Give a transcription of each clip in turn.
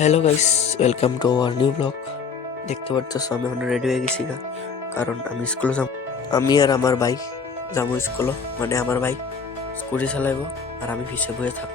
Hello guys, welcome to our new blog. দেখতে পাচ্ছ আমি এখন রেডি হয়ে গেছি গা, কারণ আমি স্কুলে যাব। আমি আর আমার ভাই যাবো স্কুলে, মানে আমার ভাই স্কুটি চালাইবো আর আমি পিছে বয়ে থাকবো।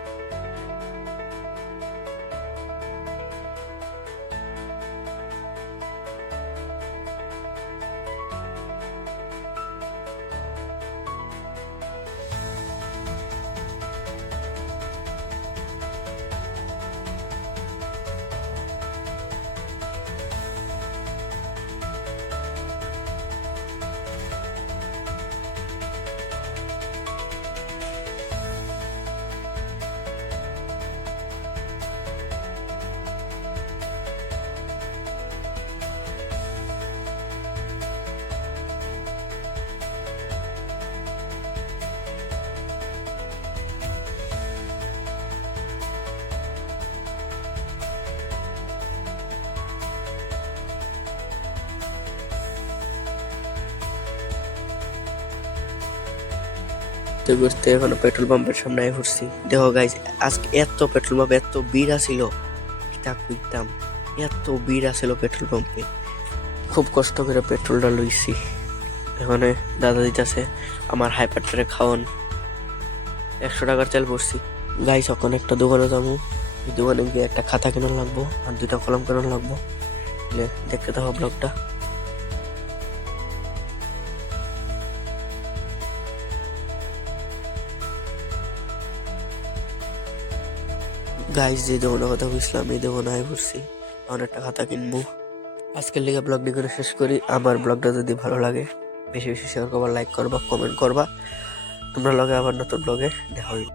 ঘুরতে ঘুরতে এখন পেট্রোল পাম্পের সামনে আই পড়ছি। দেখো গাইস, আজকে এত পেট্রোল পাম্পে এত ভিড় আছিল, কিতা কইতাম, এত ভিড় আছিল পেট্রোল পাম্পে। খুব কষ্ট করে পেট্রোলটা লইছি। এখানে দাদা দিতেছে আমার হাইপারটারে খাওয়ান। 100 টাকার তেল পড়ছি। গাইস, এখন একটা দোকানে যাবো। এই দোকানে গিয়ে একটা খাতা কেনার লাগবো আর 2টা কলম কেনার লাগবো। দেখতে থাকো ব্লগটা। গাইস, যে দোকানের কথা বুঝলাম এই দোকানে আয় পড়ছি। এখন একটা খাতা কিনবো। আজকের লিগে ব্লগটি করে শেষ করি। আমার ব্লগটা যদি ভালো লাগে বেশি বেশি শেয়ার করবা, লাইক করবা, কমেন্ট করবা। তোমরা লগে আবার নতুন ব্লগে দেখা হইব।